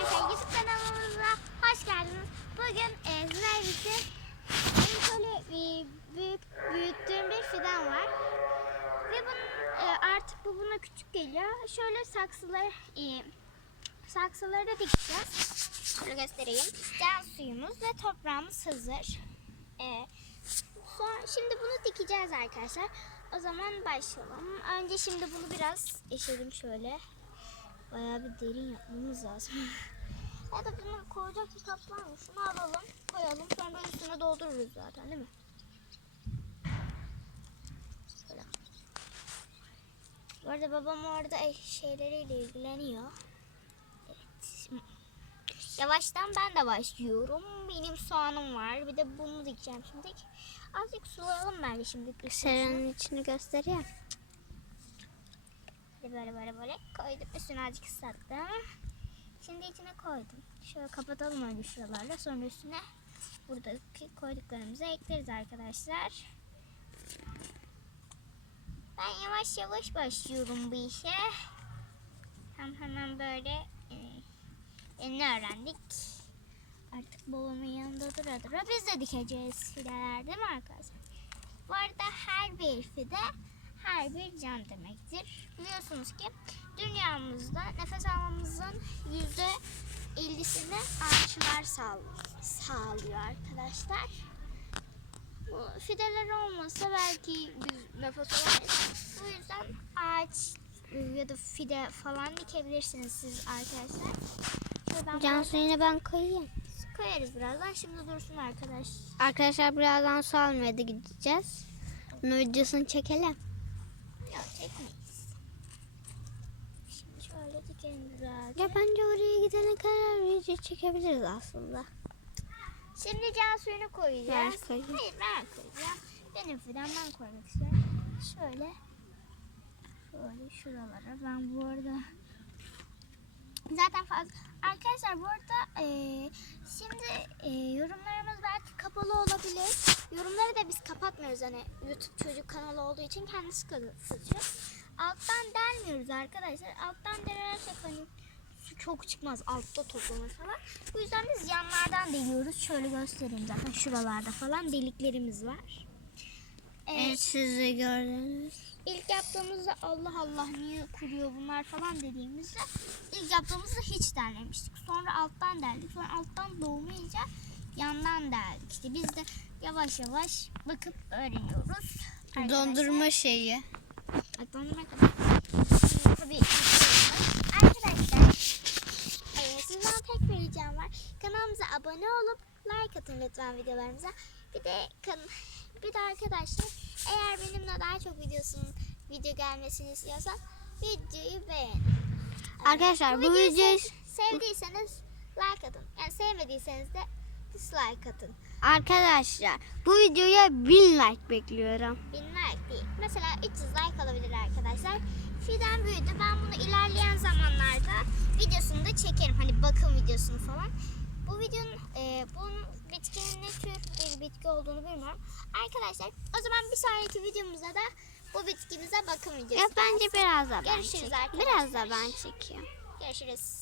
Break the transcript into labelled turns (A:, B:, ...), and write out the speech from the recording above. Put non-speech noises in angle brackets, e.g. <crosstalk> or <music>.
A: arkadaşlar YouTube kanalımıza hoş geldiniz. Bugün e, benim şöyle büyük, büyüttüğüm bir fidan var. Ve bunun, e, artık bu buna küçük geliyor. Şöyle saksıları e, saksıları da dikeceğiz. Şöyle göstereyim. Can suyumuz ve toprağımız hazır. E, sonra, şimdi bunu dikeceğiz arkadaşlar. O zaman başlayalım. Önce şimdi bunu biraz eşelim şöyle. Bayağı bir derin yapmamız lazım. <laughs> ya da bunu koyacak bir kap var mı? Şunu alalım, koyalım. Sonra üstüne doldururuz zaten değil mi? Şöyle. Bu arada babam orada şeyleriyle ilgileniyor. Evet. Yavaştan ben de başlıyorum. Benim soğanım var. Bir de bunu dikeceğim şimdi. Azıcık sulayalım bence şimdi.
B: Seranın içini göstereyim.
A: Böyle böyle böyle koydum. Üstüne azıcık ıslattım. Şimdi içine koydum. Şöyle kapatalım önce şuralarla. Sonra üstüne buradaki koyduklarımızı ekleriz arkadaşlar. Ben yavaş yavaş başlıyorum bu işe. Hem hemen böyle e, ne öğrendik. Artık babamın yanında dura dura biz de dikeceğiz fideler değil mi arkadaşlar? Bu arada her bir fide her bir can demektir. Biliyorsunuz ki dünyamızda nefes almamızın yüzde ellisini ağaçlar sağ- sağlıyor arkadaşlar. Bu fideler olmasa belki biz nefes alamayız. Bu yüzden ağaç ya da fide falan dikebilirsiniz siz arkadaşlar. Şuradan
B: Can
A: biraz
B: suyunu ben koyayım.
A: koyarız birazdan. Şimdi dursun arkadaş.
B: Arkadaşlar birazdan su almaya da gideceğiz. Bunun videosunu çekelim.
A: Yok çekmeyiz. Şimdi şöyle dikelim güzelce.
B: Ya bence oraya gidene kadar video çekebiliriz aslında.
A: Şimdi can suyunu koyacağız.
B: Koyayım.
A: Hayır ben koyacağım. Benim fidan ben koymak istiyorum. Şöyle. Şöyle şuralara. Ben bu arada zaten fazla. Arkadaşlar bu arada eee, şimdi eee, yorumlarımız belki kapalı olabilir. Yorumları da biz kapatmıyoruz hani YouTube çocuk kanalı olduğu için kendisi kapatıyor. Alttan delmiyoruz arkadaşlar. Alttan delersek hani su çok çıkmaz altta toplanır falan. Bu yüzden biz yanlardan deliyoruz. Şöyle göstereyim zaten şuralarda falan deliklerimiz var. Evet,
B: Evet siz de gördünüz.
A: ilk yaptığımızda Allah Allah niye kuruyor bunlar falan dediğimizde ilk yaptığımızda hiç delmemiştik. Sonra alttan deldik. Sonra alttan doğmayınca yandan deldik. İşte biz de yavaş yavaş bakıp öğreniyoruz. Arkadaşlar.
B: Dondurma şeyi.
A: Ay, dondurma. Tabii. Arkadaşlar e, sizden tek bir ricam var. Kanalımıza abone olup like atın lütfen videolarımıza. Bir de kan bir de arkadaşlar eğer benimle daha çok videosunun video gelmesini istiyorsan videoyu beğen.
B: Arkadaşlar bu
A: videoyu
B: videoyu
A: sev- sevdiyseniz like atın. Yani sevmediyseniz de dislike atın.
B: arkadaşlar bu videoya 1000 like bekliyorum.
A: Bin like değil. Mesela 300 like alabilir arkadaşlar. Fidan büyüdü. Ben bunu ilerleyen zamanlarda videosunu da çekerim. Hani bakım videosunu falan. Bu videonun, e, bunun bitkinin ne tür bir bitki olduğunu bilmiyorum. Arkadaşlar o zaman bir sonraki videomuzda da bu bitkimize bakım videosu.
B: Ya bence biraz da ben
A: Görüşürüz
B: çekeyim.
A: arkadaşlar.
B: Biraz da ben çekeyim.
A: Görüşürüz.